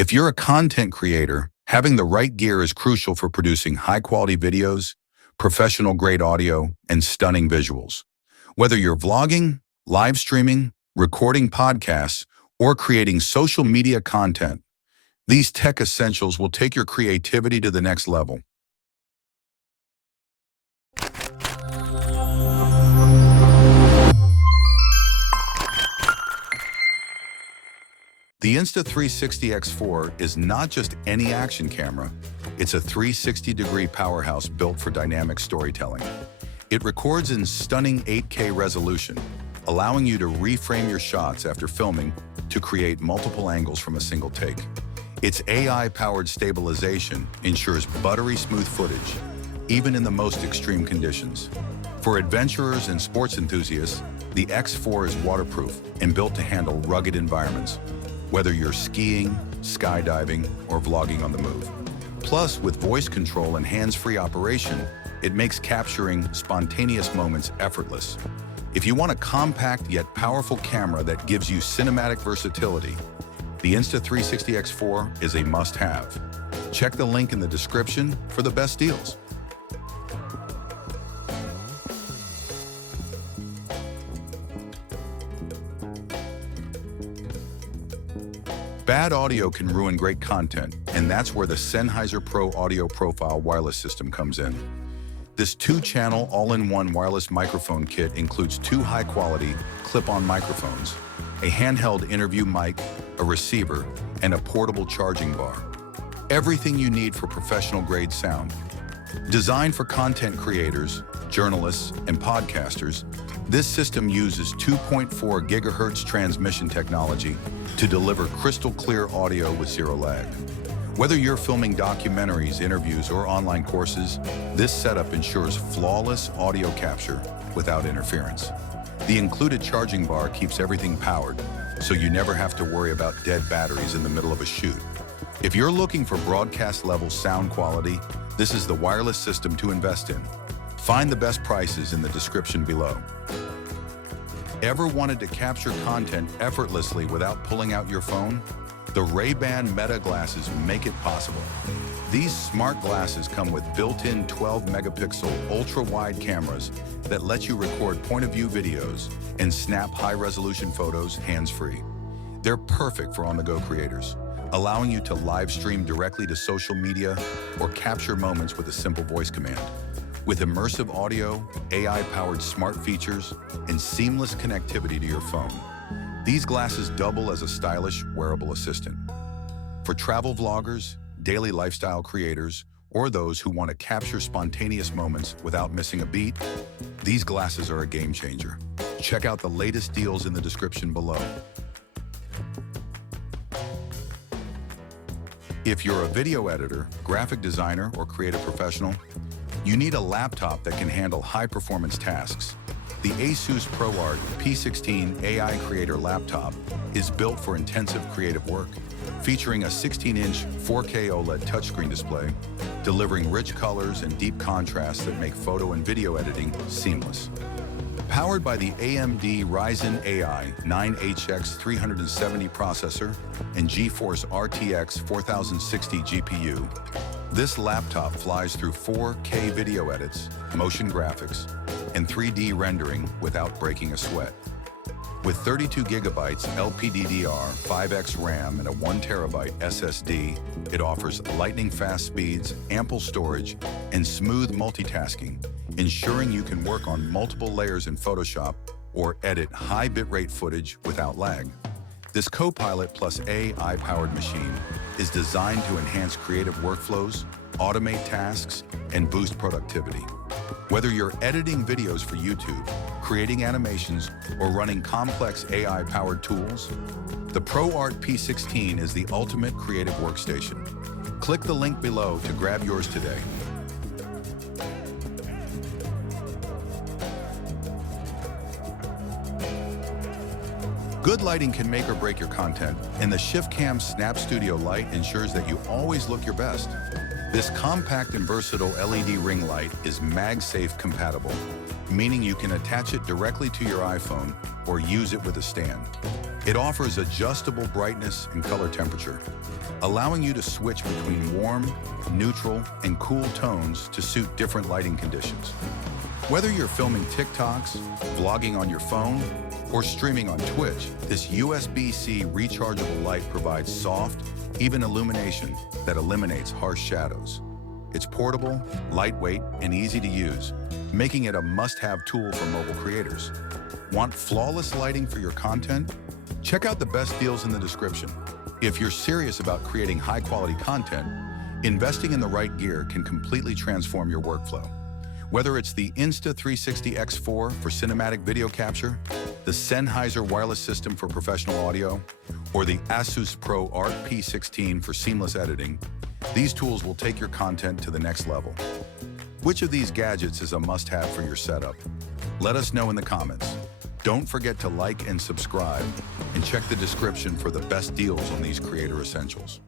If you're a content creator, having the right gear is crucial for producing high-quality videos, professional-grade audio, and stunning visuals. Whether you're vlogging, live streaming, recording podcasts, or creating social media content, these tech essentials will take your creativity to the next level. The Insta360 X4 is not just any action camera, it's a 360-degree powerhouse built for dynamic storytelling. It records in stunning 8K resolution, allowing you to reframe your shots after filming to create multiple angles from a single take. Its AI-powered stabilization ensures buttery smooth footage, even in the most extreme conditions. For adventurers and sports enthusiasts, the X4 is waterproof and built to handle rugged environments, whether you're skiing, skydiving, or vlogging on the move. Plus, with voice control and hands-free operation, it makes capturing spontaneous moments effortless. If you want a compact yet powerful camera that gives you cinematic versatility, the Insta360 X4 is a must-have. Check the link in the description for the best deals. Bad audio can ruin great content, and that's where the Sennheiser Pro Audio Profile wireless system comes in. This 2-channel all-in-one wireless microphone kit includes 2 high-quality clip-on microphones, a handheld interview mic, a receiver, and a portable charging bar. Everything you need for professional-grade sound. Designed for content creators, journalists, and podcasters, this system uses 2.4 GHz transmission technology to deliver crystal-clear audio with zero lag. Whether you're filming documentaries, interviews, or online courses, this setup ensures flawless audio capture without interference. The included charging bar keeps everything powered, so you never have to worry about dead batteries in the middle of a shoot. If you're looking for broadcast-level sound quality, this is the wireless system to invest in. Find the best prices in the description below. Ever wanted to capture content effortlessly without pulling out your phone? The Ray-Ban Meta glasses make it possible. These smart glasses come with built-in 12-megapixel ultra-wide cameras that let you record point-of-view videos and snap high-resolution photos hands-free. They're perfect for on-the-go creators, allowing you to live stream directly to social media or capture moments with a simple voice command. With immersive audio, AI-powered smart features, and seamless connectivity to your phone, these glasses double as a stylish, wearable assistant. For travel vloggers, daily lifestyle creators, or those who want to capture spontaneous moments without missing a beat, these glasses are a game changer. Check out the latest deals in the description below. If you're a video editor, graphic designer, or creative professional, you need a laptop that can handle high-performance tasks. The Asus ProArt P16 AI Creator Laptop is built for intensive creative work, featuring a 16-inch 4K OLED touchscreen display, delivering rich colors and deep contrasts that make photo and video editing seamless. Powered by the AMD Ryzen AI 9HX 370 processor and GeForce RTX 4060 GPU, this laptop flies through 4K video edits, motion graphics, and 3D rendering without breaking a sweat. With 32 gigabytes LPDDR5X RAM and a 1 terabyte SSD, it offers lightning-fast speeds, ample storage, and smooth multitasking, ensuring you can work on multiple layers in Photoshop or edit high bitrate footage without lag. This Copilot Plus AI-powered machine is designed to enhance creative workflows, automate tasks, and boost productivity. Whether you're editing videos for YouTube, creating animations, or running complex AI-powered tools, the ProArt P16 is the ultimate creative workstation. Click the link below to grab yours today. Good lighting can make or break your content, and the ShiftCam Snap Studio Light ensures that you always look your best. This compact and versatile LED ring light is MagSafe compatible, meaning you can attach it directly to your iPhone or use it with a stand. It offers adjustable brightness and color temperature, allowing you to switch between warm, neutral, and cool tones to suit different lighting conditions. Whether you're filming TikToks, vlogging on your phone, or streaming on Twitch, this USB-C rechargeable light provides soft, even illumination that eliminates harsh shadows. It's portable, lightweight, and easy to use, making it a must-have tool for mobile creators. Want flawless lighting for your content? Check out the best deals in the description. If you're serious about creating high-quality content, investing in the right gear can completely transform your workflow. Whether it's the Insta360 X4 for cinematic video capture, the Sennheiser wireless system for professional audio, or the Asus Pro Art P16 for seamless editing, these tools will take your content to the next level. Which of these gadgets is a must-have for your setup? Let us know in the comments. Don't forget to like and subscribe, and check the description for the best deals on these creator essentials.